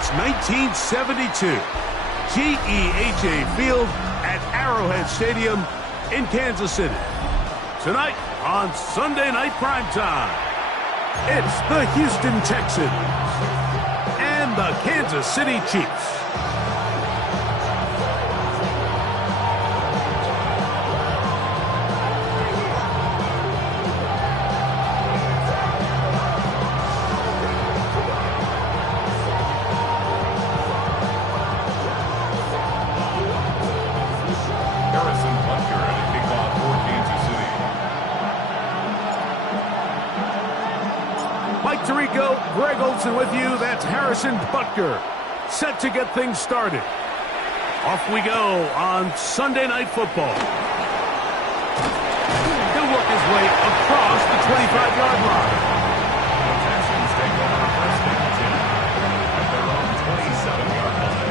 since 1972. GEHA Field at Arrowhead Stadium in Kansas City. Tonight on Sunday Night Primetime, it's the Houston Texans and the Kansas City Chiefs. Mike Tirico, Greg Olson with you. That's Harrison Butker, set to get things started. Off we go on Sunday Night Football. He'll work his way across the 25-yard line. The Texans take over first and 10 at their own 27-yard line.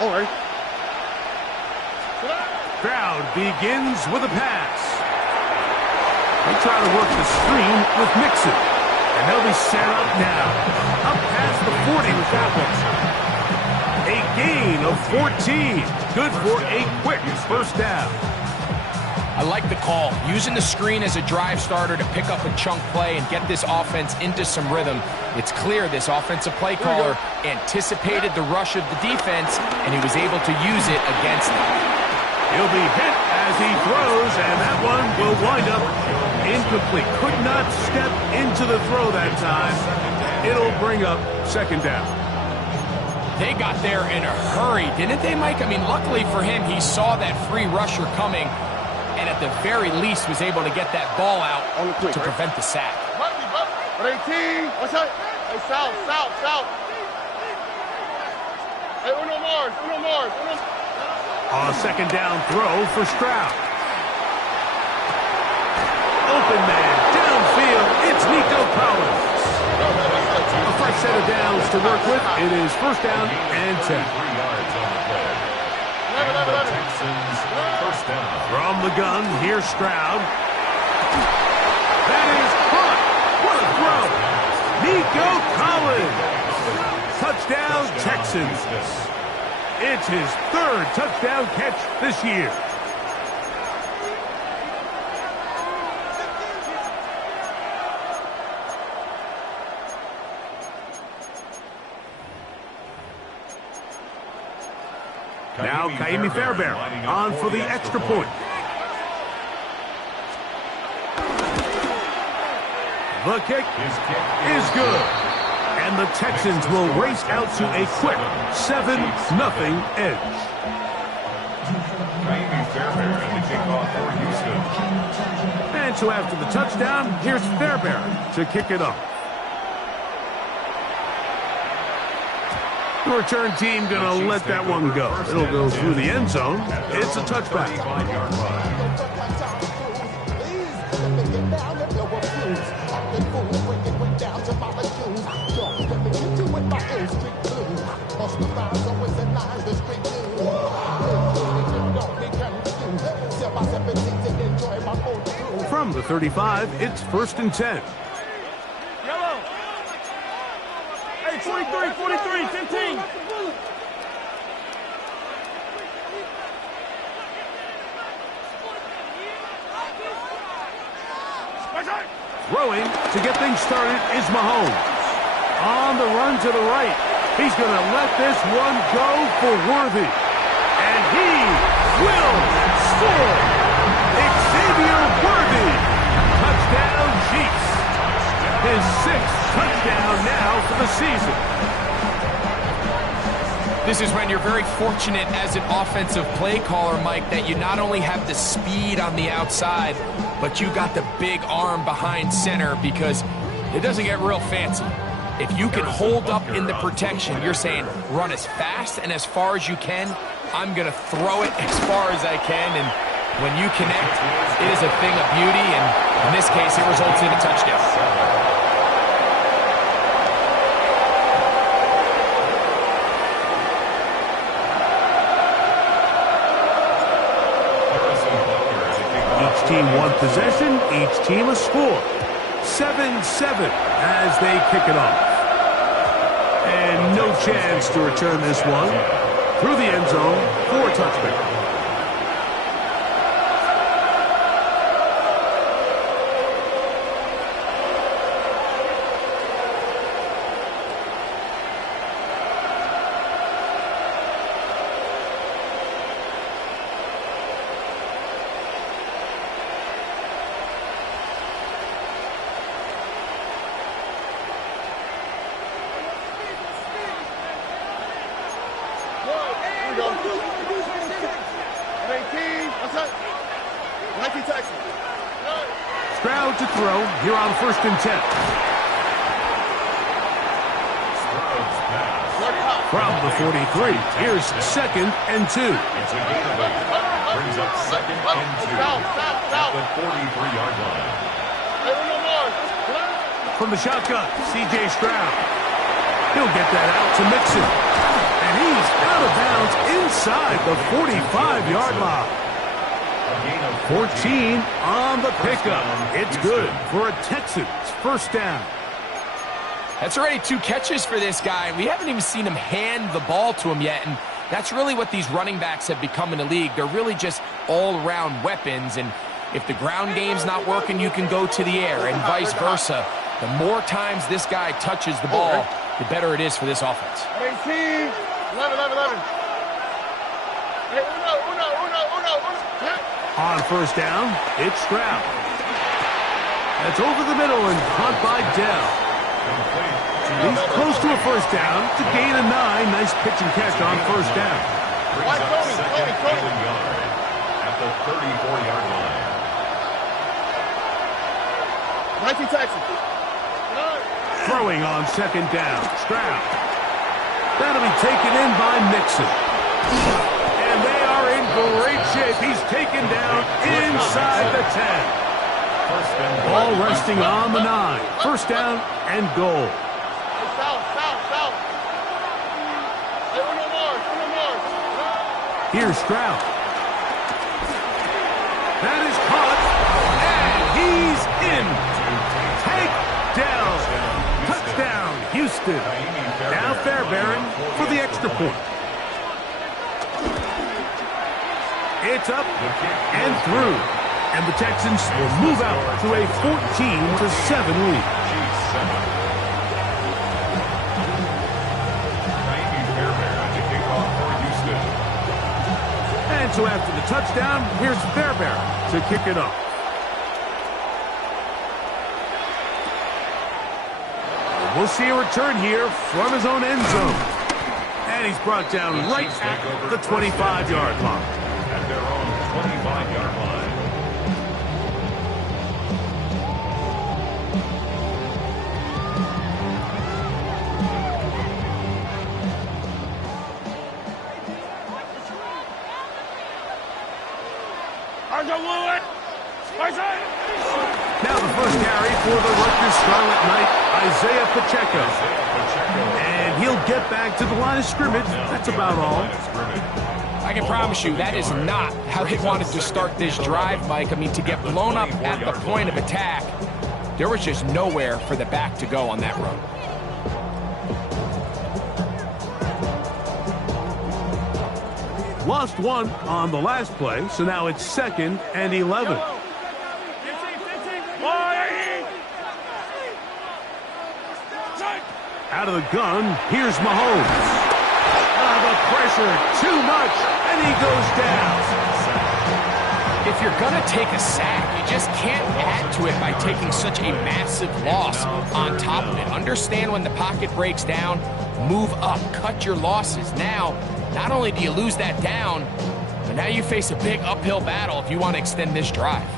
All right. Crowd begins with a pass. They try to work the screen with Mixon. And they'll be set up now. Up past the 40 with that one. A gain of 14. Good for a quick first down. I like the call. Using the screen as a drive starter to pick up a chunk play and get this offense into some rhythm. It's clear this offensive play caller anticipated the rush of the defense, and he was able to use it against them. He'll be hit as he throws, and that one will wind up incomplete. Could not step into the throw that time. It'll bring up second down. They got there in a hurry, didn't they, Mike? I mean, luckily for him, he saw that free rusher coming, and at the very least was able to get that ball out to prevent the sack. 18. What's up? Hey, south. Hey, uno more. Second down throw for Stroud. Open man, downfield, it's Nico Collins. A fresh set of downs to work with. It is first down and 10. 3 yards on the play. And the Texans first down. From the gun, here's Stroud. That is caught. What a throw. Nico Collins. Touchdown, Texans. It's his third touchdown catch this year. Now Kaimi Fairbairn on for the extra point. The kick is good. And the Texans will race out to a quick 7-0 edge. Kaimi Fairbairn to kick off for Houston. And so after the touchdown, here's Fairbairn to kick it off. The return team going to let that one go. It'll go through the end zone. It's a touchback. From the 35, it's first and 10. Yellow. Hey, 43, 15. Throwing to get things started is Mahomes. On the run to the right. He's going to let this one go for Worthy. And he will score. Xavier Worthy. Touchdown, Chiefs. His 6th touchdown now for the season. This is when you're very fortunate as an offensive play caller, Mike, that you not only have the speed on the outside, but you got the big arm behind center, because it doesn't get real fancy. If you can hold up in the protection, you're saying run as fast and as far as you can. I'm going to throw it as far as I can, and when you connect, it is a thing of beauty, and in this case, it results in a touchdown. The team one possession, each team a score. 7-7 as they kick it off. And no chance to return this one. Through the end zone for a touchback. Stroud to throw here on 1st and 10. From the 43, here's 2nd and 2. It's a gain of 8. Brings up 2nd and 2 at the 43-yard line. From the shotgun, C.J. Stroud. He'll get that out to Mixon. And he's out of bounds inside the 45-yard line. 14 on the pickup. It's good for a Texans first down. That's already 2 catches for this guy. We haven't even seen him hand the ball to him yet, and that's really what these running backs have become in the league. They're really just all-around weapons, and if the ground game's not working, you can go to the air, and vice versa. The more times this guy touches the ball, the better it is for this offense. 18, 11. On first down, it's Stroud. That's over the middle and caught by Dell. He's close to a first down to gain a 9. Nice pitch and catch on first down. Brings up 2nd and yard at the 34-yard line. 19 Texans. Throwing on 2nd down, Stroud. That'll be taken in by Mixon. And they are in great shape. He's taken down inside the 10. Ball resting on the 9. First down and goal. Here's Stroud. That is caught. And he's in. Takedown. Touchdown, Houston. Now Fairbairn for the extra point. It's up and through. And the Texans will move out to a 14-7 lead. And so after the touchdown, here's Fairbairn to kick it off. We'll see a return here from his own end zone. And he's brought down right at the 25-yard line. At their own 25-yard line. Now the first carry for the Rutgers Scarlet Knight, Isaiah Pacheco. And he'll get back to the line of scrimmage. That's about all. I can promise you that is not how they wanted to start this drive, Mike. I mean, to get blown up at the point of attack, there was just nowhere for the back to go on that run. Lost one on the last play, so now it's 2nd and 11. Out of the gun, here's Mahomes. The pressure, too much, and he goes down. If you're going to take a sack, you just can't add to it by taking such a massive loss on top of it. Understand when the pocket breaks down, move up, cut your losses. Now, not only do you lose that down, but now you face a big uphill battle if you want to extend this drive.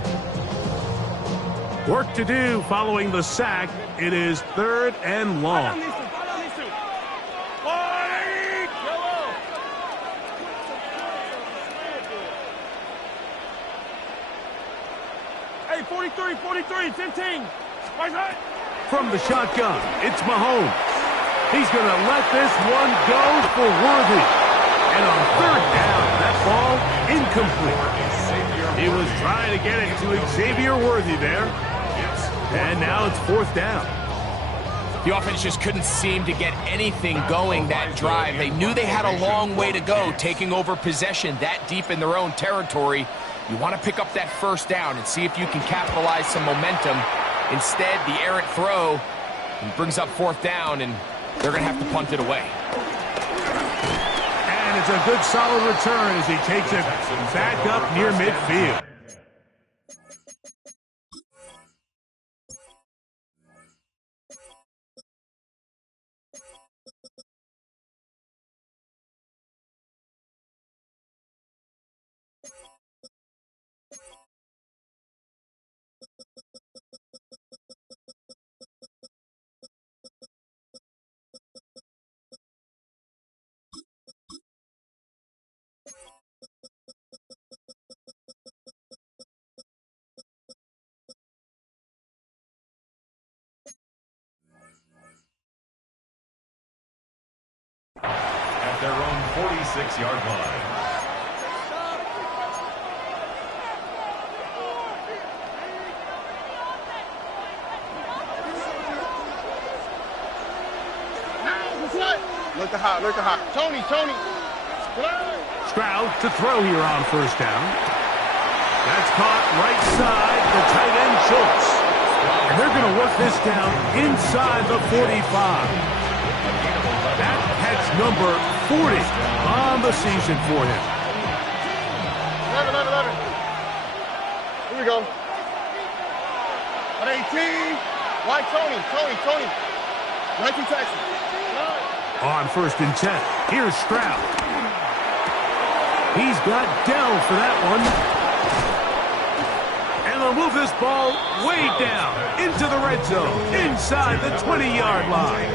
Work to do following the sack. It is 3rd and long. Hey, 43, 15. From the shotgun, it's Mahomes. He's going to let this one go for Worthy. And on 3rd down, that ball incomplete. He was trying to get it to Xavier Worthy there. And now it's fourth down. The offense just couldn't seem to get anything going that drive. They knew they had a long way to go, taking over possession that deep in their own territory. You want to pick up that first down and see if you can capitalize some momentum. Instead, the errant throw brings up fourth down, and they're going to have to punt it away. And it's a good solid return as he takes it back up near midfield. At their own 46-yard line. Look hot, look hot. Tony. Stroud to throw here on first down. That's caught right side, the tight end Schultz. And they're going to work this down inside the 45. That catch number 40 on the season for him. 11. Here we go. At 18. White Tony. 19 Texas. On first and 10, here's Stroud. He's got Dell for that one. And they'll move this ball way down into the red zone, inside the 20-yard line.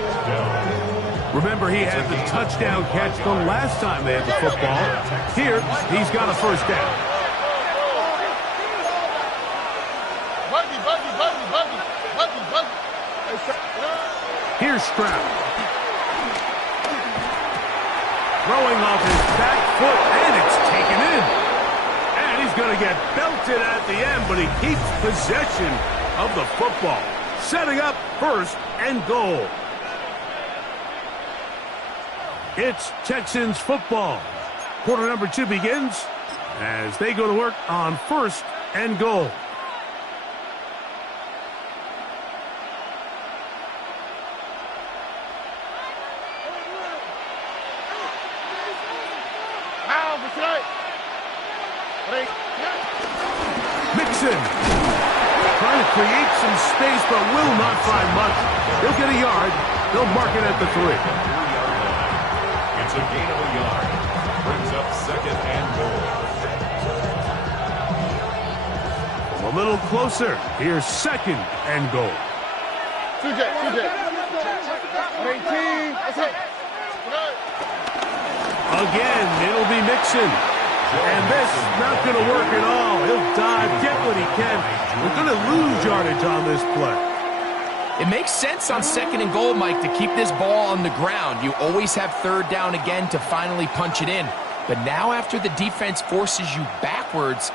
Remember, he had the touchdown catch the last time they had the football. Here, he's got a first down. Buggy. Here's Stroud. Throwing off his back foot, and it's taken in. And he's going to get belted at the end, but he keeps possession of the football. Setting up first and goal. It's Texans football. Quarter number 2 begins as they go to work on first and goal. Mixon trying to create some space, but will not find much. He'll get a yard. They'll mark it at the 3. It's a gain of a yard. Brings up second and goal. A little closer. Here's second and goal. 2J. 18. Again, it'll be Mixon. And this not going to work at all. He'll dive, get what he can. We're going to lose yardage on this play. It makes sense on second and goal, Mike, to keep this ball on the ground. You always have third down again to finally punch it in. But now after the defense forces you backwards,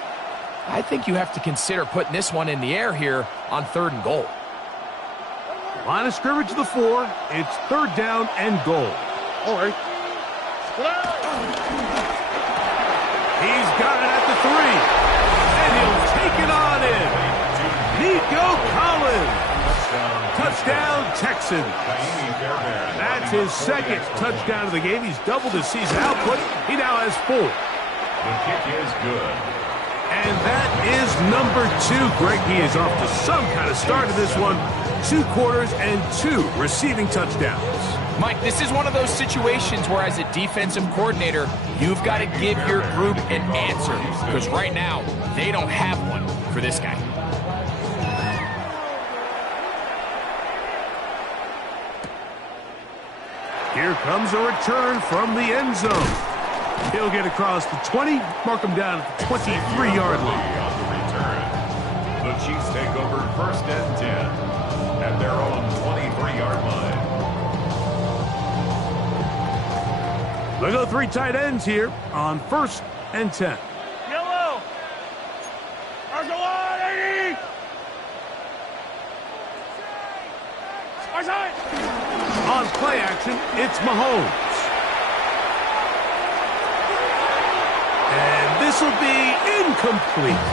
I think you have to consider putting this one in the air here on third and goal. Line of scrimmage to the 4. It's third down and goal. All right. He's got it at the 3. And he'll take it on in. Nico Collins. Touchdown, Texans. That's his second touchdown of the game. He's doubled his season output. He now has 4. The kick is good. And that is number 2. Greg, he is off to some kind of start in this one. 2 quarters and 2 receiving touchdowns. Mike, this is one of those situations where as a defensive coordinator, you've got to give your group an answer. Because right now, they don't have one for this guy. Here comes a return from the end zone. He'll get across the 20, mark him down at the 23-yard line. On the return, the Chiefs take over first and 10 at their own 23-yard line. They go 3 tight ends here on first and 10. Yellow. On play action, it's Mahomes. And this will be incomplete.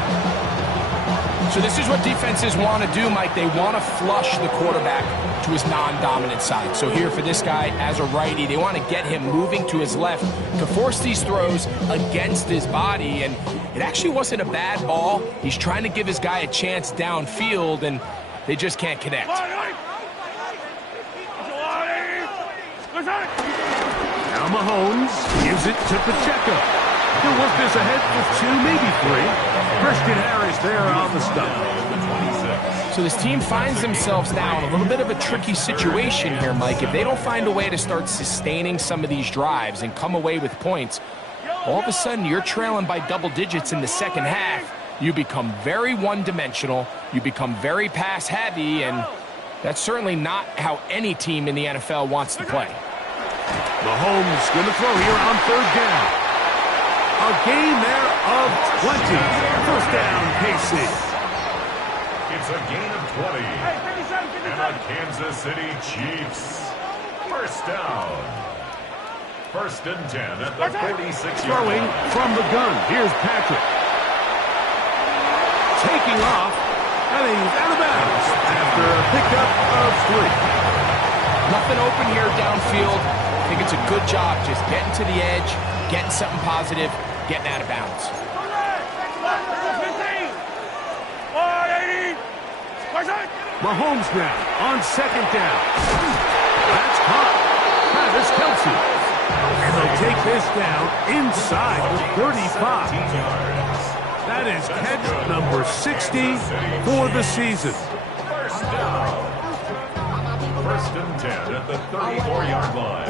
So this is what defenses want to do, Mike. They want to flush the quarterback to his non-dominant side. So here for this guy as a righty, they want to get him moving to his left to force these throws against his body. And it actually wasn't a bad ball. He's trying to give his guy a chance downfield, and they just can't connect. Now Mahomes gives it to Pacheco. He'll work this ahead for 2, maybe 3. Christian Harris there on the stop. So this team finds themselves now in a little bit of a tricky situation here, Mike. If they don't find a way to start sustaining some of these drives and come away with points, all of a sudden you're trailing by double digits in the second half. You become very one-dimensional. You become very pass-heavy, and that's certainly not how any team in the NFL wants to play. Mahomes going to throw here on 3rd down. A gain there of 20. First down, KC. It's a gain of 20. And the Kansas City Chiefs. First down. 1st and 10 at the 46-yard Throwing line. from the gun. Here's Patrick. Taking off. And he's out of bounds after a pickup of 3. Nothing open here downfield. I think it's a good job just getting to the edge, getting something positive, getting out of bounds. Mahomes now on 2nd down. That's caught. Travis Kelce. And they'll take this down inside the 35. That is catch number 60 for the season. First down. 1st and 10 at the 34-yard line.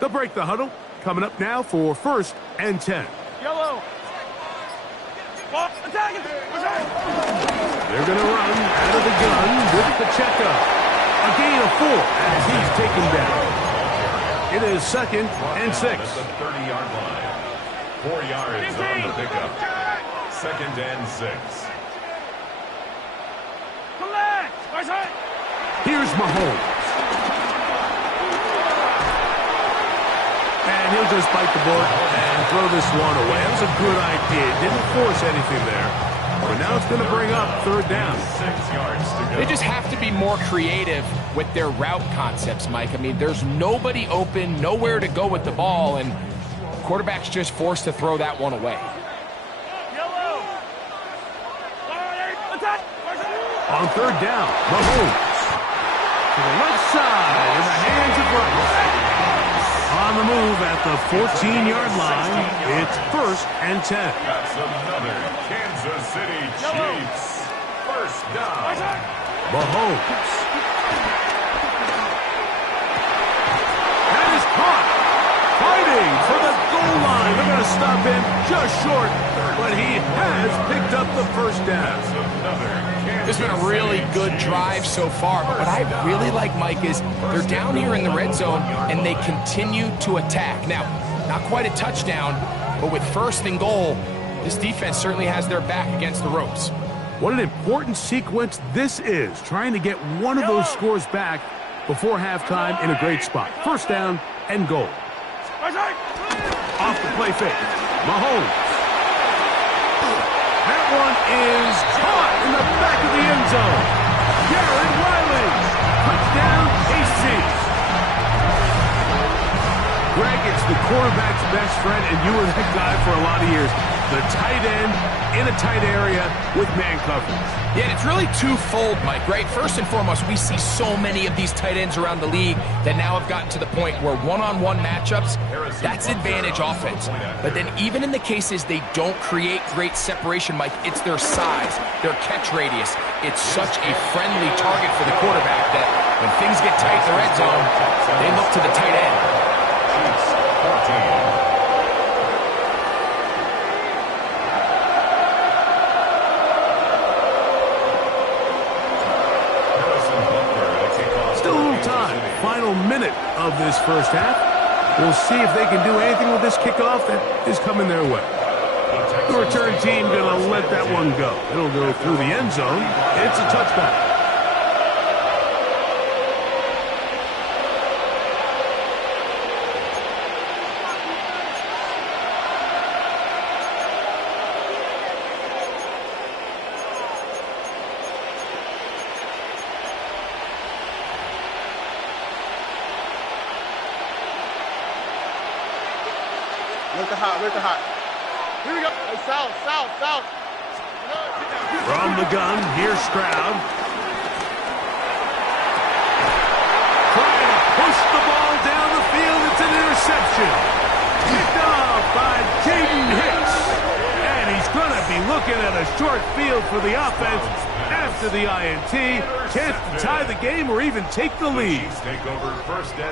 They'll break the huddle. Coming up now for 1st and 10. Yellow. Attacking. They're going to run out of the gun with Pacheco. A gain of 4 as he's taken down. It is 2nd and 6. At the 30-yard line. 4 yards on the pickup. 2nd and 6. Here's Mahomes. And he'll just bite the bullet and throw this one away. That was a good idea. Didn't force anything there. But now it's going to bring up 3rd down. 6 yards to go. They just have to be more creative with their route concepts, Mike. I mean, there's nobody open, nowhere to go with the ball, and quarterback's just forced to throw that one away. On 3rd down, Mahomes to the left side in the hands of Rice. On the move at the 14-yard line, it's 1st and 10. That's another Kansas City Chiefs. First down. Mahomes. That is caught. Fighting for the goal line. They're going to stop him just short, but he has picked up the 1st down. That's another This has been a really good drive so far, but what I really like, Mike, is they're down here in the red zone, and they continue to attack. Now, not quite a touchdown, but with 1st and goal, this defense certainly has their back against the ropes. What an important sequence this is, trying to get one of those scores back before halftime in a great spot. 1st down and goal. Off the play fake. Mahomes. That one is caught in the back of the end zone. Garrett Riley. Touchdown, KC. Greg, it's the quarterback's best friend, and you were that guy for a lot of years. the tight end in a tight area with man coverage. Yeah, and it's really twofold, Mike, right? First and foremost, we see so many of these tight ends around the league that now have gotten to the point where one-on-one matchups, that's advantage offense. But then even in the cases they don't create great separation, Mike, it's their size, their catch radius. It's such a friendly target for the quarterback that when things get tight in the red zone, they look to the tight end. Chiefs 14. Final minute of this first half. We'll see if they can do anything with this kickoff that is coming their way. The return team going to let that one go. It'll go through the end zone. It's a touchback. Where's the hot? Here we go. Hey, south. From the gun, here's Stroud. Trying to push the ball down the field. It's an interception. Picked off by Jaden Hicks. And he's going to be looking at a short field for the offense after the INT. Chance to tie the game or even take the lead.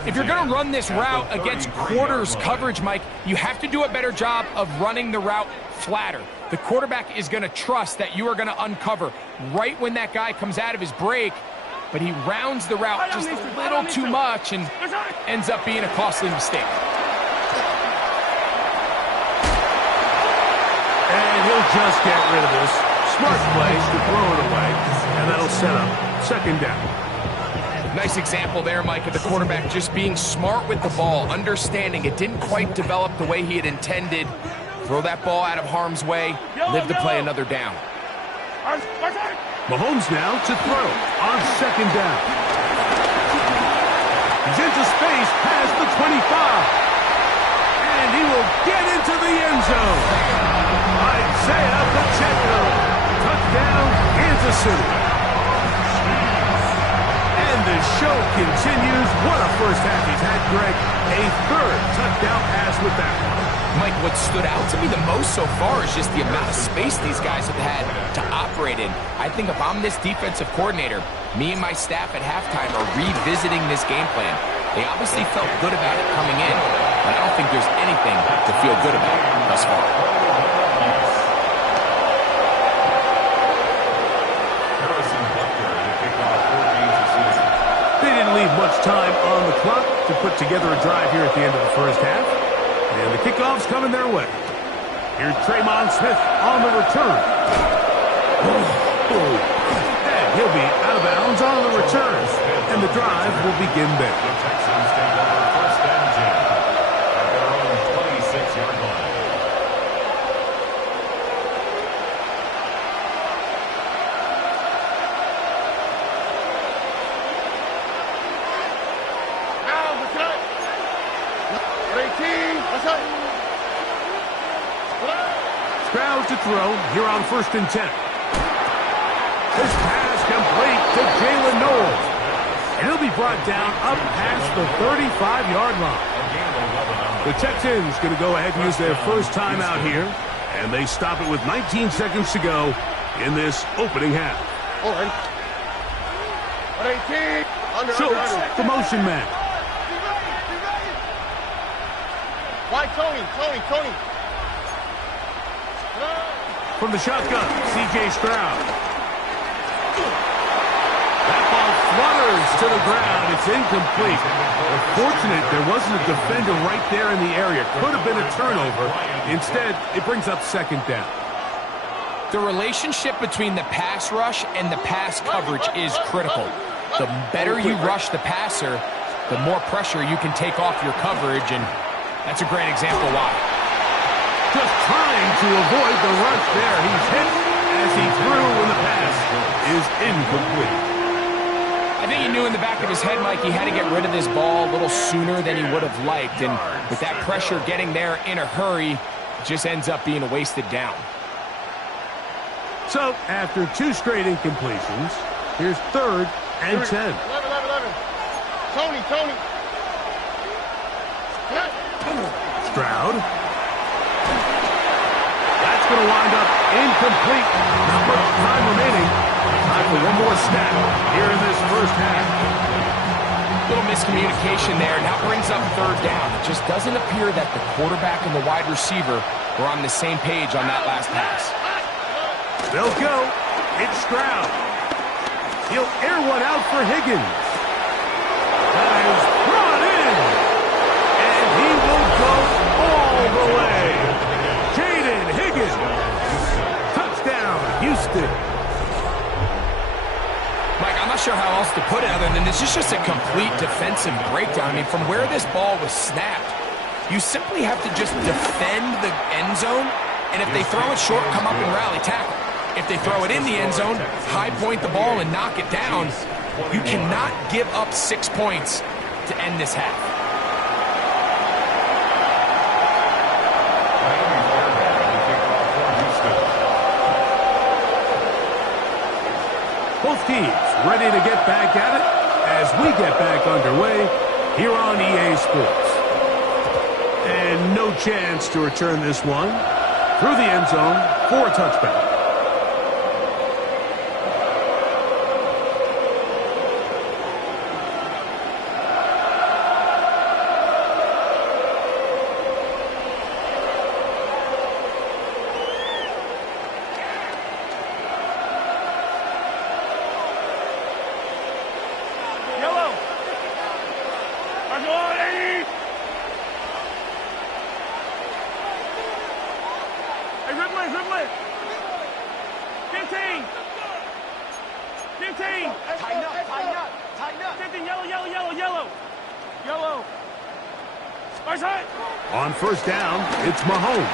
If you're going to run this route against quarters coverage, Mike, you have to do a better job of running the route flatter. The quarterback is going to trust that you are going to uncover right when that guy comes out of his break, but he rounds the route just a little too much and ends up being a costly mistake. And he'll just get rid of this. Smart play to throw it away, and that'll set up second down. Nice example there, Mike, of the quarterback just being smart with the ball, understanding it didn't quite develop the way he had intended. Throw that ball out of harm's way, live to play another down. Mahomes now to throw on second down. He's into space past the 25. And he will get into the end zone. Isaiah Pacheco. Touchdown, Kansas City. And the show continues. What a first half he's had, Greg. A third touchdown pass with that one. Mike, what stood out to me the most so far is just the amount of space these guys have had to operate in. I think if I'm this defensive coordinator, me and my staff at halftime are revisiting this game plan. They obviously felt good about it coming in, but I don't think there's anything to feel good about thus far. They didn't leave much time on the clock to put together a drive here at the end of the first half. And the kickoff's coming their way. Here's Traymon Smith on the return. And he'll be out of bounds on the return. And the drive will begin there. The Texans take over first and 10 at their own 26-yard line. Stroud to throw here on first and 10. This pass complete to Jalen Knowles. And he'll be brought down up past the 35-yard line. The Texans going to go ahead and use their first timeout here. And they stop it with 19 seconds to go in this opening half. Schultz, the motion man. Why, Tony. From the shotgun, C.J. Stroud. That ball flutters to the ground. It's incomplete. Fortunate there wasn't a defender right there in the area. Could have been a turnover. Instead, it brings up second down. The relationship between the pass rush and the pass coverage is critical. The better you rush the passer, the more pressure you can take off your coverage, and that's a great example why. Just trying to avoid the rush there. He's hit as he threw when the pass is incomplete. I think he knew in the back of his head, Mike, he had to get rid of this ball a little sooner than he would have liked. And with that pressure getting there in a hurry, It just ends up being a wasted down. So, after 2 straight incompletions, here's 3rd and 10. 11. Tony. Stroud. That's going to wind up incomplete. Not much time remaining. Time for one more snap here in this first half. Little miscommunication there. Now brings up 3rd down. It just doesn't appear that the quarterback and the wide receiver were on the same page on that last pass. They'll go. It's Stroud. He'll air one out for Higgins. That is brought in. And he will go all the way. Jaden Higgins. Touchdown, Houston. Mike, I'm not sure how else to put it other than this is just a complete defensive breakdown. I mean, from where this ball was snapped, you simply have to just defend the end zone, and if they throw it short, come up and rally tackle. If they throw it in the end zone, high point the ball and knock it down. You cannot give up 6 points to end this half. Both teams ready to get back at it as we get back underway here on EA Sports. And no chance to return this one through the end zone for a touchback. On first down, it's Mahomes.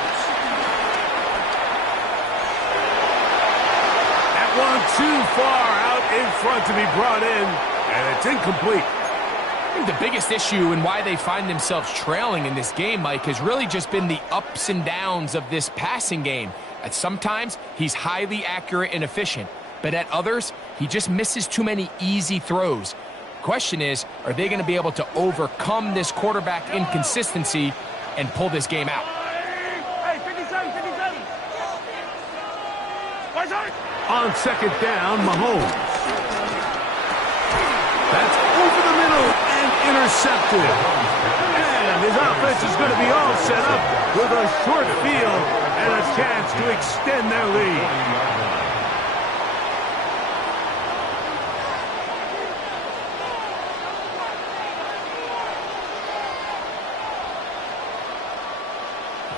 That one too far out in front to be brought in, and it's incomplete. I think the biggest issue and why they find themselves trailing in this game, Mike, has really just been the ups and downs of this passing game. At sometimes, he's highly accurate and efficient, but at others, he just misses too many easy throws. Question is, are they going to be able to overcome this quarterback inconsistency and pull this game out? Hey, 57. On second down, Mahomes. That's over the middle and intercepted. And his offense is going to be all set up with a short field and a chance to extend their lead.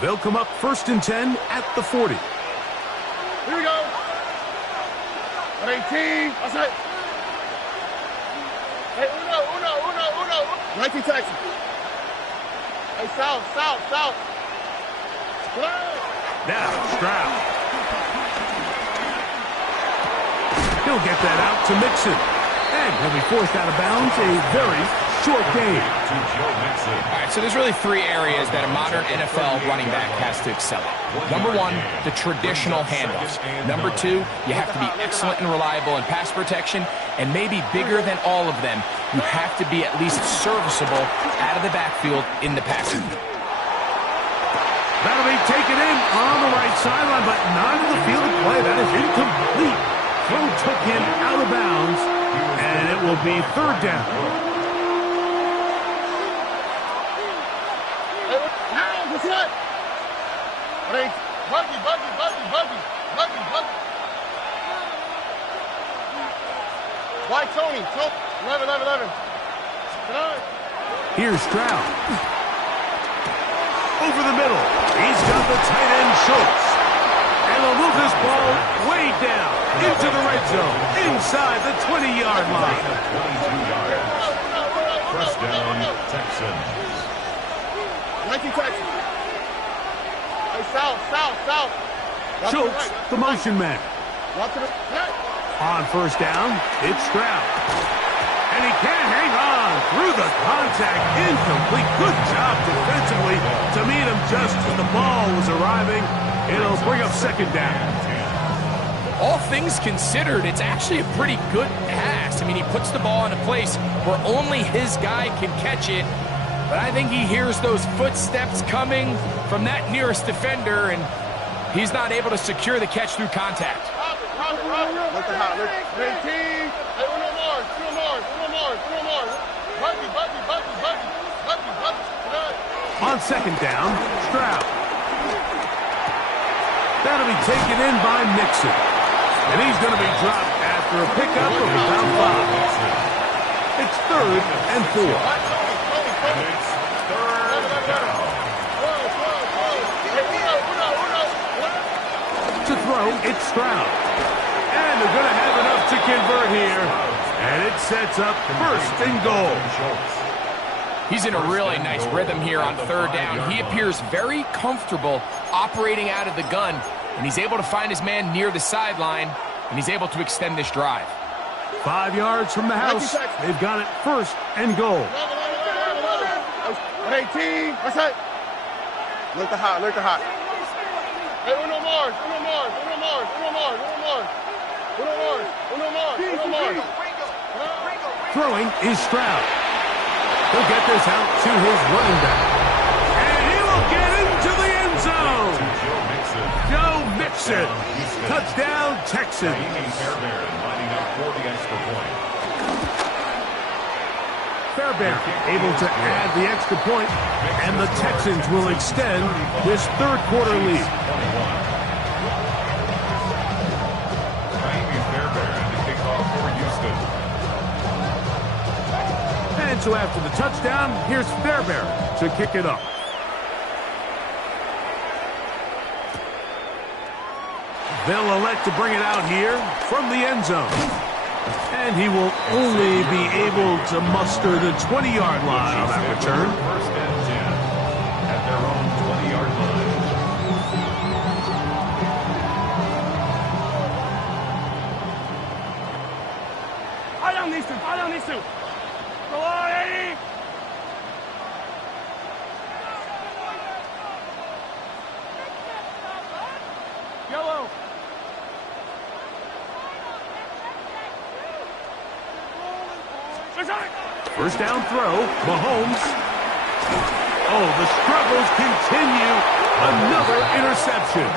They'll come up 1st and 10 at the 40. Here we go. At 18. That's it. Hey, uno. 19 Texas. Hey, south. Now, Stroud. He'll get that out to Mixon. And he'll be forced out of bounds. A very short game. All right, so there's really 3 areas that a modern NFL running back has to excel at. Number 1, the traditional handoffs. Number 2, you have to be excellent and reliable in pass protection. And maybe bigger than all of them, you have to be at least serviceable out of the backfield in the passing game. That'll be taken in on the right sideline, but not in the field of play. That is incomplete. Throw took him out of bounds, and it will be 3rd down. What's that? Buggy. Why Tony? 11. Here's Stroud. Over the middle. He's got the tight end Schultz. And he'll move this ball way down into the red zone, inside the 20-yard line. 22 yards. First down, Texans. 19 Texas. Hey, south. Schultz, the motion man. Walk to the right. On first down, it's Stroud. And he can't hang on through the contact. contact incomplete. Good job defensively to meet him just as the ball was arriving. It'll bring up second down. All things considered, it's actually a pretty good pass. I mean, he puts the ball in a place where only his guy can catch it. But I think he hears those footsteps coming from that nearest defender, and he's not able to secure the catch through contact. Look at how, look. 18. Hey, uno more. On second down, Stroud. That'll be taken in by Mixon. And he's going to be dropped after a pickup of about 5. It's 3rd and 4. And it's 3rd down. To throw, it's Stroud. And they're going to have enough to convert here. And it sets up 1st and goal. He's in a really nice rhythm here on 3rd down. He appears very comfortable operating out of the gun, and he's able to find his man near the sideline, and he's able to extend this drive. 5 yards from the house. They've got it 1st and goal. 18. What's that? Look at hot. Hey, uno more. Throwing is Stroud. He'll get this out to his running back. And he will get into the end zone. Joe Mixon. Touchdown, Texans. Fairbairn lining up for the extra point. Fairbairn able to add the extra point, and the Texans will extend this 3rd quarter lead. Fairbairn to kick off for Houston. And so after the touchdown, here's Fairbairn to kick it up. They'll elect to bring it out here from the end zone. And he will only be able to muster the 20-yard line on that return. 1st and 10 at their own 20-yard line. Eye on these two. Go on, Eddie. Yellow. First down throw, Mahomes. Oh, the struggles continue. Another interception.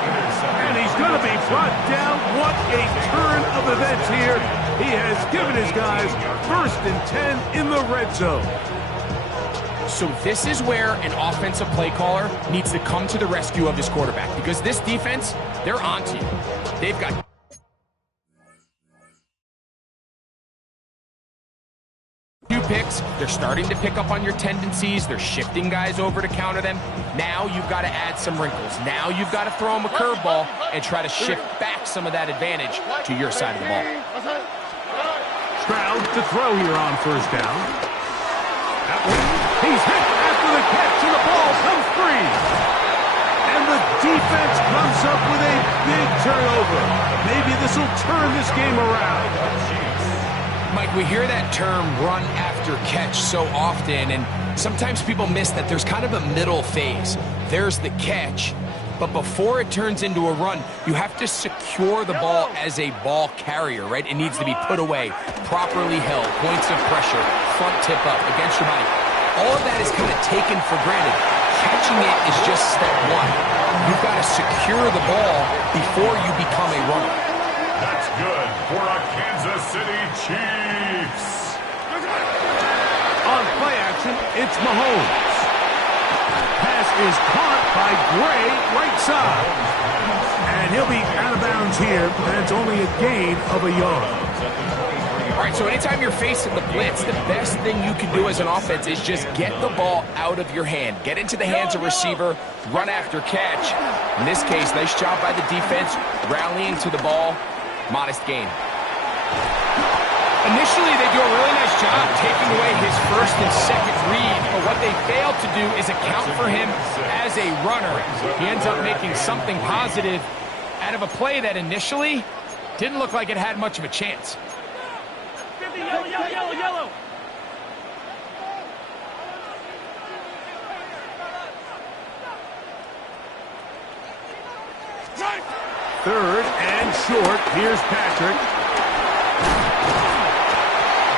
And he's going to be brought down. What a turn of events here. He has given his guys 1st and 10 in the red zone. So this is where an offensive play caller needs to come to the rescue of his quarterback, because this defense, they're onto you. They've got picks. They're starting to pick up on your tendencies. They're shifting guys over to counter them. Now you've got to add some wrinkles. Now you've got to throw them a curveball and try to shift back some of that advantage to your side of the ball. Stroud to throw here on 1st down. That one, he's hit after the catch, and the ball comes free. And the defense comes up with a big turnover. Maybe this will turn this game around. Mike, we hear that term run after catch so often, and sometimes people miss that there's kind of a middle phase. There's the catch, but before it turns into a run, you have to secure the ball as a ball carrier, right? It needs to be put away, properly held, points of pressure, front tip up against your body. All of that is kind of taken for granted. Catching it is just step one. You've got to secure the ball before you become a runner. That's good for a Kansas City Chiefs. On play action, it's Mahomes. Pass is caught by Gray, right side. And he'll be out of bounds here. That's only a gain of a yard. All right, so anytime you're facing the blitz, the best thing you can do as an offense is just get the ball out of your hand. Get into the hands of receiver, run after catch. In this case, nice job by the defense, rallying to the ball. Modest gain. Initially, they do a really nice job taking away his 1st and 2nd read, but what they failed to do is account for him as a runner. He ends up making something positive out of a play that initially didn't look like it had much of a chance. Yellow. Third and short. Here's Patrick.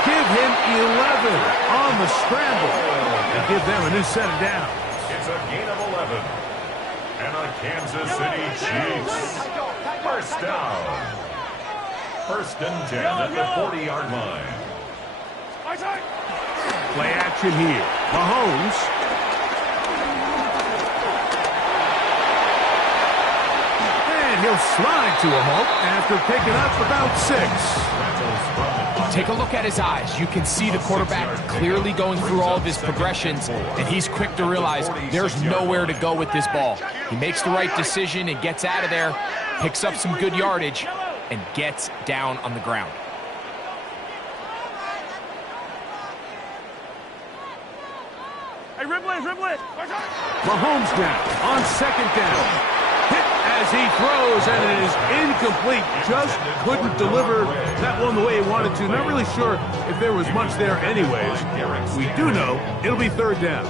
Give him 11 on the scramble. And give them a new set of downs. It's a gain of 11. And a Kansas City Chiefs first down. First and 10 at the 40-yard line. Play action here. Mahomes. And he'll slide to a halt after picking up about 6. Take a look at his eyes. You can see the quarterback clearly going through all of his progressions, and he's quick to realize there's nowhere to go with this ball. He makes the right decision and gets out of there, picks up some good yardage, and gets down on the ground. Hey, ribble it. Mahomes now on second down. Hit as he throws, and it is incomplete. Just couldn't deliver that one the way he wanted to. Not really sure if there was much there anyways. We do know it'll be third down.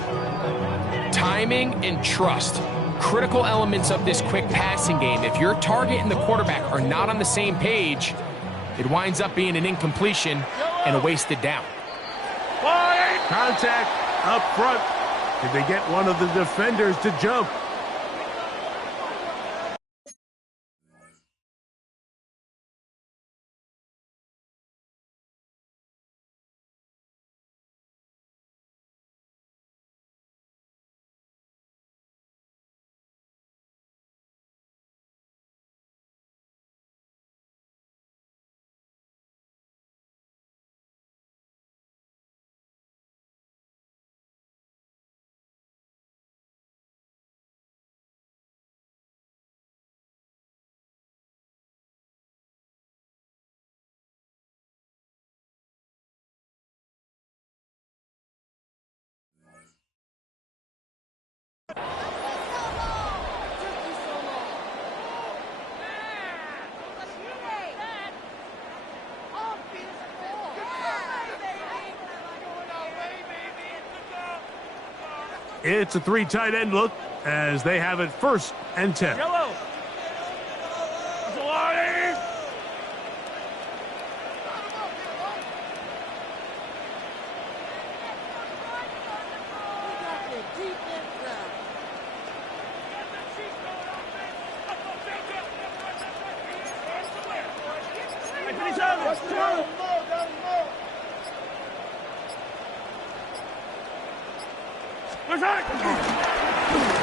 Timing and trust, critical elements of this quick passing game. If your target and the quarterback are not on the same page, it winds up being an incompletion and a wasted down. Contact up front. Did they get one of the defenders to jump? It's a 3 tight end look as they have it first and 10. Yellow.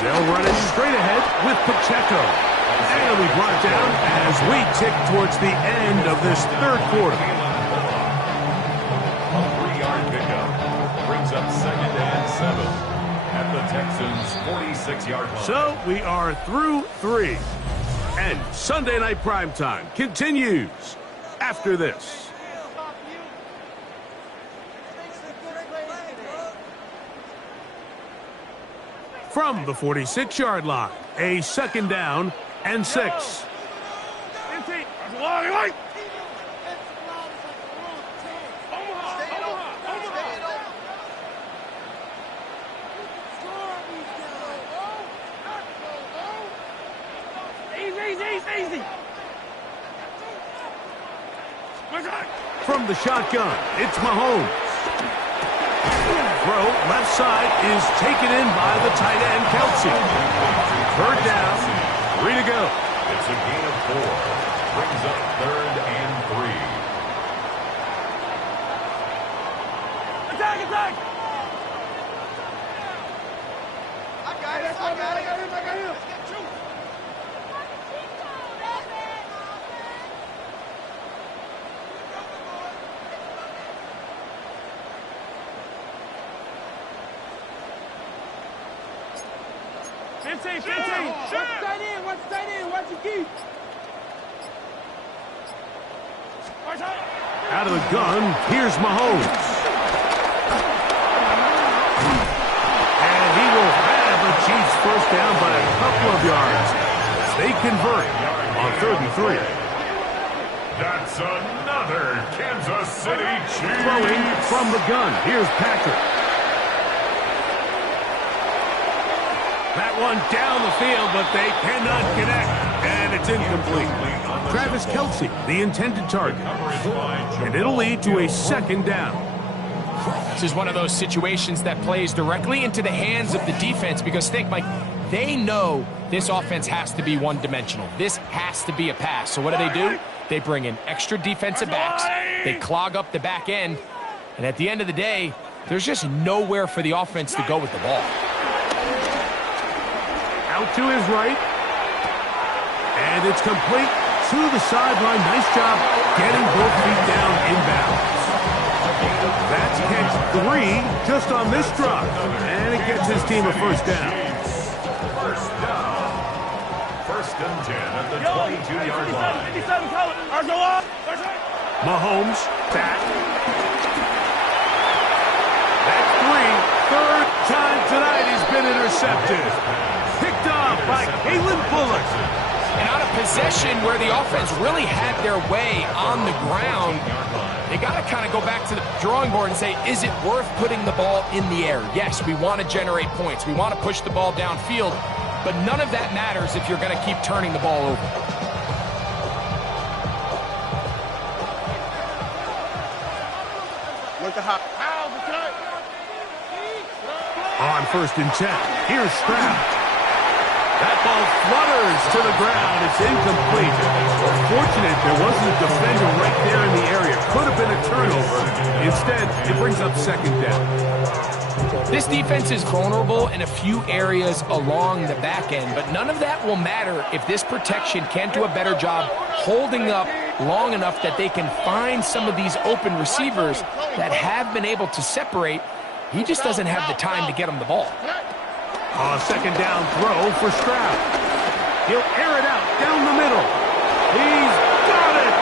They'll run it straight ahead with Pacheco. And it'll be brought down as we tick towards the end of this third quarter. A 3-yard pickup brings up second and 7 at the Texans' 46-yard line. So we are through 3. And Sunday Night Primetime continues after this. From the 46-yard line, a second down and 6. Easy. From the shotgun, it's Mahomes. Throw left side is taken in by the tight end, Kelsey. Third down, 3 to go. It's a gain of 4. Brings up third and 3. Attack! I got him. Watch that in. Watch your key. Out of the gun, here's Mahomes. And he will have the Chiefs first down by a couple of yards as they convert on 3rd and 3. That's another Kansas City Chiefs. Throwing from the gun, here's Patrick. That one down the field, but they cannot connect. And it's incomplete. Travis Kelce, the intended target. And it'll lead to a second down. This is one of those situations that plays directly into the hands of the defense because think, Mike, they know this offense has to be one-dimensional. This has to be a pass. So what do? They bring in extra defensive backs. They clog up the back end. And at the end of the day, there's just nowhere for the offense to go with the ball. Out to his right. And it's complete to the sideline. Nice job getting both feet down inbounds. That's catch 3 just on this drive. And it gets his team a first down. First and 10 at the 22-yard line. 57, Mahomes back. That's 3. Third time tonight he's been intercepted. Picked off by Kalen Bullock. And on a possession where the offense really had their way on the ground, they got to kind of go back to the drawing board and say, is it worth putting the ball in the air? Yes, we want to generate points. We want to push the ball downfield, but none of that matters if you're going to keep turning the ball over. Look at how. On first and 10, here's Stroud. That ball flutters to the ground. It's incomplete. Fortunate there wasn't a defender right there in the area. Could have been a turnover. Instead, it brings up second down. This defense is vulnerable in a few areas along the back end, but none of that will matter if this protection can't do a better job holding up long enough that they can find some of these open receivers that have been able to separate. He just doesn't have the time to get them the ball. Second down throw for Stroud. He'll air it out down the middle. He's got it.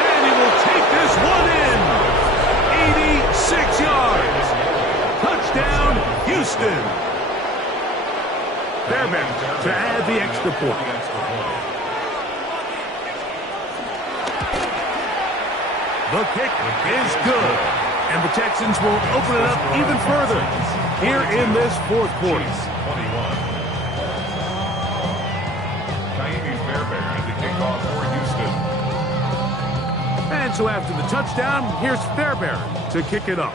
And he will take this one in. 86 yards. Touchdown, Houston. Fairbairn to add the extra point. The kick is good. And the Texans will open it up even further here in this fourth quarter. 21. Ka'imi Fairbairn the kickoff for Houston. And so after the touchdown, here's Fairbairn to kick it up.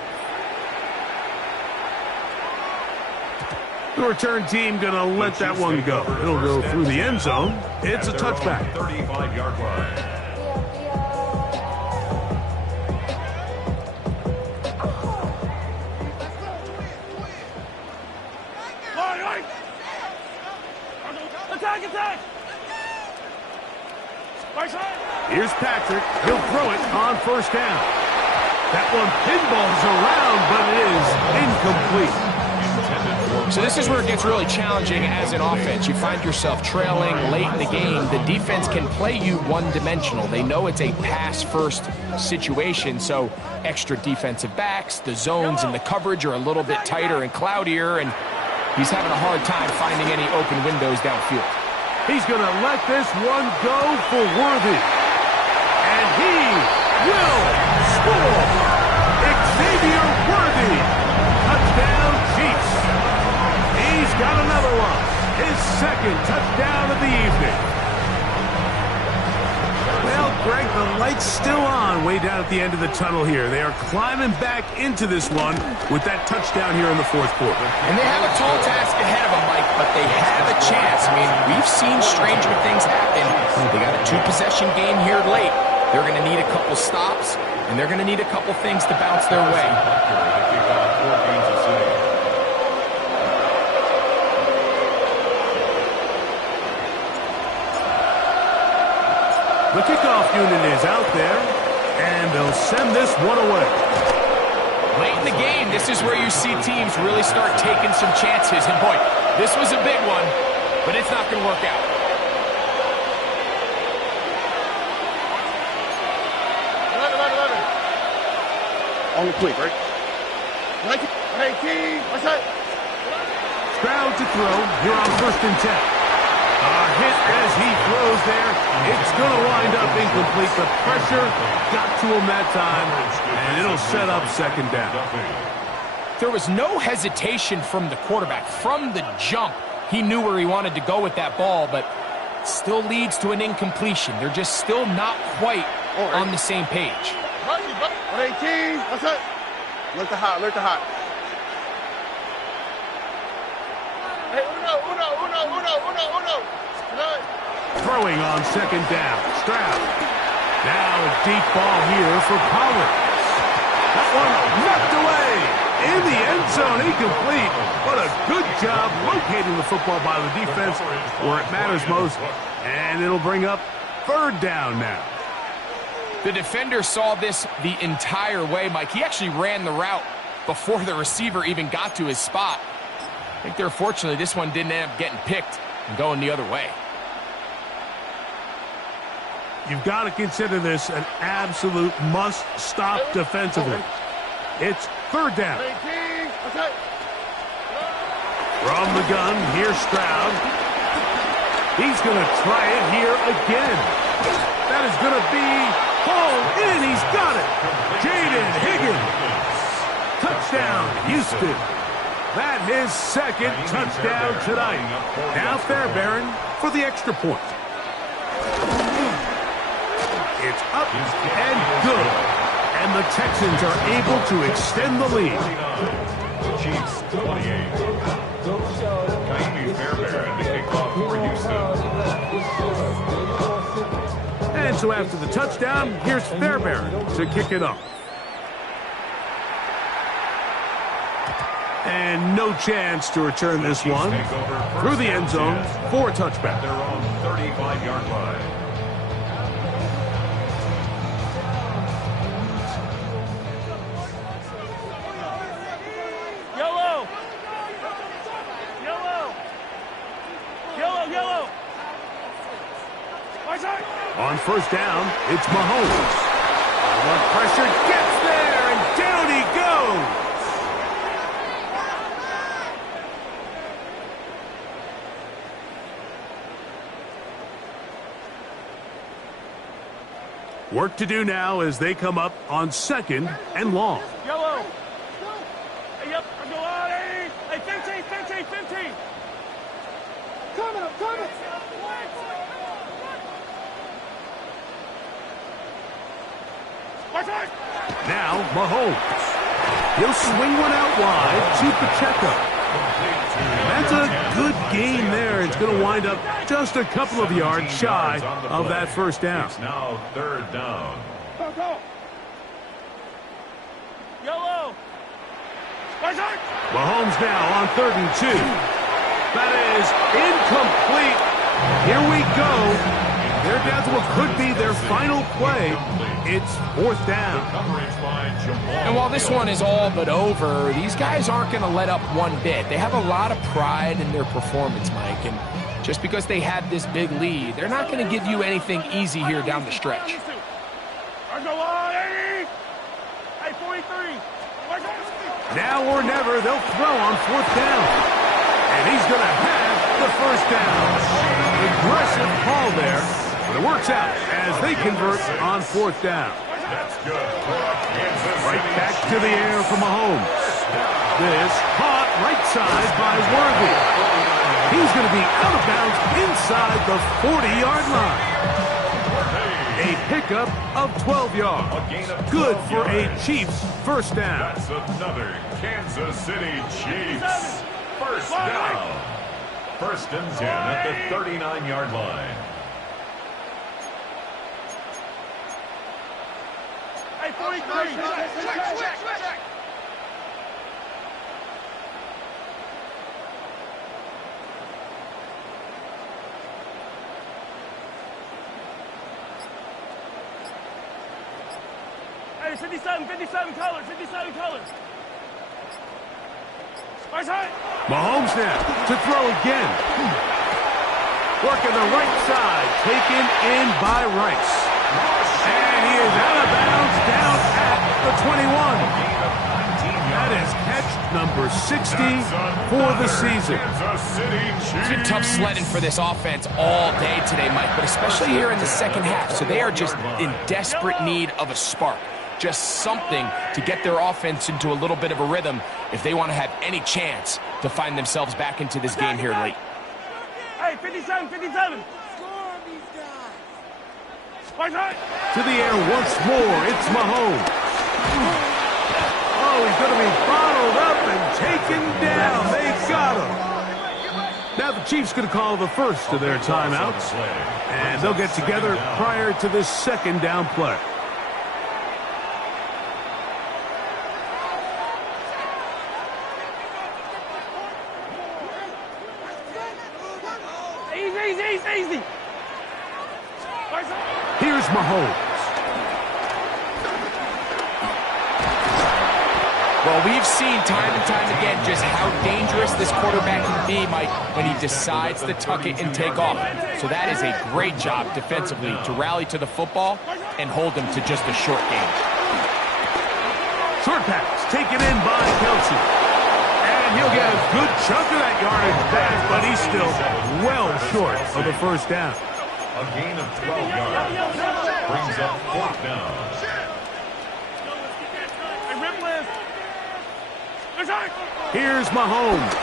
The return team going to let that one go. It'll go through the end zone. It's a touchback. 35-yard line. Here's Patrick. He'll throw it on first down. That one pinballs around, but it is incomplete. So this is where it gets really challenging as an offense. You find yourself trailing late in the game. The defense can play you one-dimensional. They know it's a pass-first situation, so extra defensive backs, the zones and the coverage are a little bit tighter and cloudier, and he's having a hard time finding any open windows downfield. He's going to let this one go for Worthy. And he will score. Xavier Worthy. Touchdown, Chiefs. He's got another one. His second touchdown of the evening. Well, Greg, the light's still on way down at the end of the tunnel here. They are climbing back into this one with that touchdown here in the fourth quarter. And they have a tall task ahead of them, Mike, but they have a chance. I mean, we've seen stranger things happen. They got a two-possession game here late. They're going to need a couple stops, and they're going to need a couple things to bounce their way. The kickoff unit is out there, and they'll send this one away. Late in the game, this is where you see teams really start taking some chances. And boy, this was a big one, but it's not going to work out. Only quick, right? Hey, Key, what's that? Stroud to throw here on first and 10. A hit as he throws there. It's going to wind up incomplete. The pressure got to him that time, and it'll set up second down. There was no hesitation from the quarterback. From the jump, He knew where he wanted to go with that ball, but still leads to an incompletion. They're just still not quite on the same page. 118. What's up? Look to hot. Look to hot. Hey, uno. Throwing on second down. Stroud. Now a deep ball here for Pollard. That one knocked away. In the end zone, incomplete. What a good job locating the football by the defense where it matters most. And it'll bring up third down now. The defender saw this the entire way, Mike. He actually ran the route before the receiver even got to his spot. I think they're fortunate this one didn't end up getting picked and going the other way. You've got to consider this an absolute must-stop defensively. It's third down. From the gun, here's Stroud. He's going to try it here again. That is going to be hauled in. He's got it. Jaden Higgins. Touchdown, Houston. That his second touchdown tonight. Now Fairbairn for the extra point. It's up and good. And the Texans are able to extend the lead. Chiefs 28. Ka'imi Fairbairn to kick off for Houston. And so after the touchdown, here's Fairbairn to kick it off. And no chance to return this one through the end zone for a touchback. Their own 35-yard line. Yellow. On first down, it's Mahomes. The pressure gets there, and down he goes. Work to do now as they come up on second and long. Yellow. Hey, yep. Go on. Hey, 15. Coming. Now Mahomes. He'll swing one out wide to Pacheco. That's a good gain there. It's going to wind up just a couple of yards shy of that first down. It's now third down. Go. Yellow. Mahomes now on 3rd and 2. That is incomplete. Here we go. They're down to what could be their final play. It's 4th down. And while this one is all but over, these guys aren't going to let up one bit. They have a lot of pride in their performance, Mike. And just because they had this big lead, they're not going to give you anything easy here down the stretch. Now or never, they'll throw on 4th down. And he's going to have the first down. Aggressive call there, but it works out as they convert on 4th down. That's good. Right back to the air for Mahomes. This caught right side by Worthy. He's going to be out of bounds inside the 40-yard line. A pickup of 12 yards. Good for a Chiefs first down. That's another Kansas City Chiefs first down. 1st and 10 at the 39-yard line. Hey, 43. Check. Hey, 57 colors. Mahomes now to throw again. Working the right side, taken in by Rice. And he is out of bounds down at the 21. That is catch number 60 for the season. It's been tough sledding for this offense all day today, Mike, but especially here in the second half. So they are just in desperate need of a spark. Just something to get their offense into a little bit of a rhythm if they want to have any chance to find themselves back into this game here late. 57, 57. To the air once more, it's Mahomes. Oh, he's going to be bottled up and taken down. They got him. Now the Chiefs going to call the first of their timeouts, and they'll get together prior to this second down play. Easy. Here's Mahomes. Well, we've seen time and time again just how dangerous this quarterback can be, Mike, when he decides to tuck it and take off. So that is a great job defensively to rally to the football and hold him to just a short game. Short pass taken in by Kelsey. And he'll get a good chunk of that yardage back, but he's still well short of the first down. A gain of 12 yards brings up fourth down. Here's Mahomes.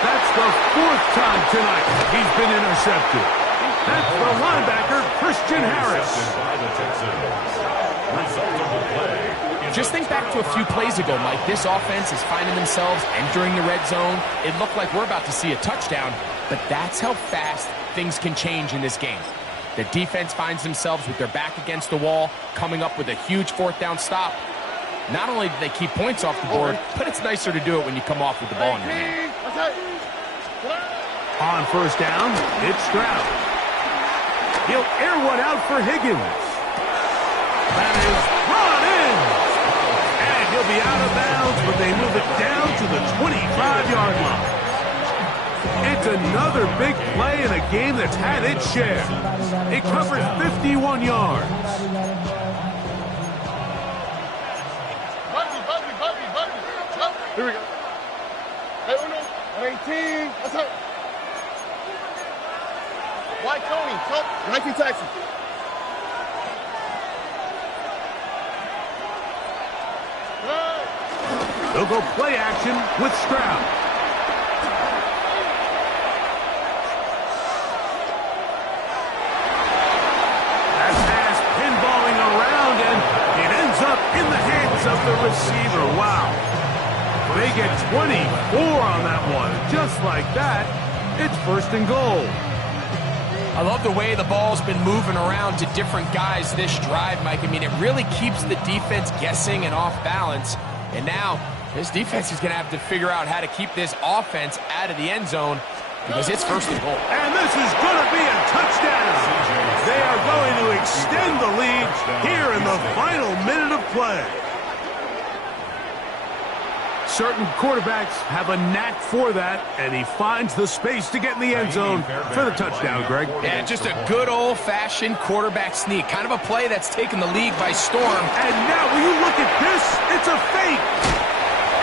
That's the fourth time tonight he's been intercepted. That's the linebacker, Christian Harris. Just think back to a few plays ago, Mike. This offense is finding themselves entering the red zone. It looked like we're about to see a touchdown, but that's how fast things can change in this game. The defense finds themselves with their back against the wall, coming up with a huge fourth down stop. Not only do they keep points off the board, but it's nicer to do it when you come off with the ball in your hand. On first down, it's Stroud. He'll air one out for Higgins. That is brought in. And he'll be out of bounds, but they move it down to the 25-yard line. It's another big play in a game that's had its share. It covers 51 yards. Here we go. Hey, Uno. 18. What's up? White Tony. Nike Taxi. They'll go play action with Stroud. That pass pinballing around, and it ends up in the hands of the receiver. Wow. They get 24 on that one. Just like that, it's first and goal. I love the way the ball's been moving around to different guys this drive, Mike. I mean, it really keeps the defense guessing and off balance. And now, this defense is going to have to figure out how to keep this offense out of the end zone because it's first and goal. And this is going to be a touchdown. They are going to extend the lead here in the final minute of play. Certain quarterbacks have a knack for that, and he finds the space to get in the end zone for the touchdown, Greg. Yeah, just a good old-fashioned quarterback sneak. Kind of a play that's taken the league by storm. And now, when you look at this, it's a fake.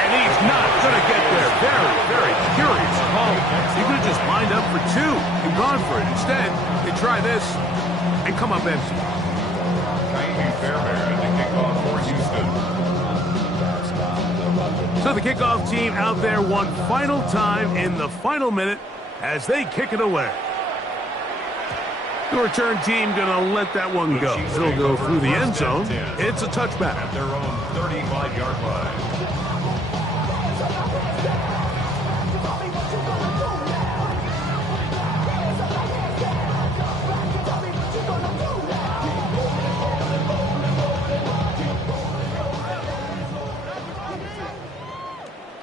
And he's not going to get there. Very, very curious call. He could have just lined up for two and gone for it. Instead, they try this and come up empty. Kaimi Fairbairn at the kickoff for Houston. So the kickoff team out there one final time in the final minute as they kick it away. The return team going to let that one go. It'll go through the end zone. It's a touchback. At their own 35-yard line.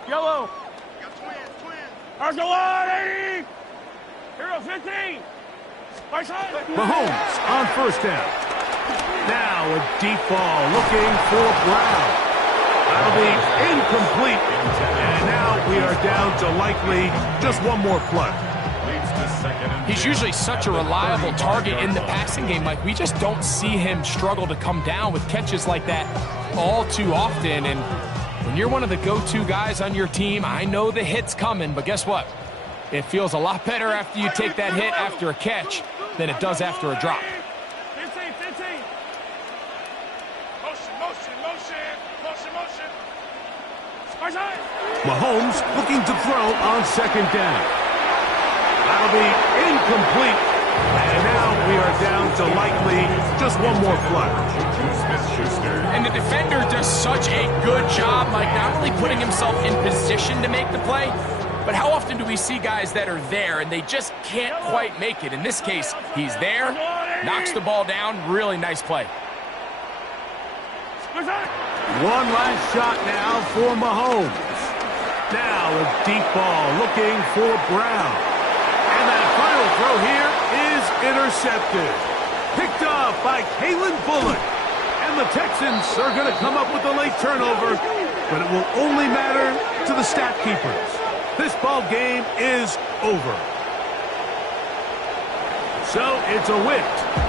Yellow. Argolani. Hero 15. Mahomes on first down. Now a deep ball looking for Brown. That'll be incomplete. And now we are down to likely just one more play. He's usually such a reliable target in the passing game. Like, we just don't see him struggle to come down with catches like that all too often. And when you're one of the go-to guys on your team, I know the hit's coming, but guess what? It feels a lot better after you take that hit after a catch than it does after a drop. 15. Motion. Mahomes looking to throw on second down. That'll be incomplete. And now we are down to likely just one more play. And the defender does such a good job, Mike, not only putting himself in position to make the play, but how often do we see guys that are there and they just can't quite make it? In this case, he's there, knocks the ball down, really nice play. One last shot now for Mahomes. Now a deep ball looking for Brown. And that final throw here is intercepted. Picked off by Kalen Bullock. And the Texans are going to come up with a late turnover, but it will only matter to the stat keepers. This ball game is over. So it's a win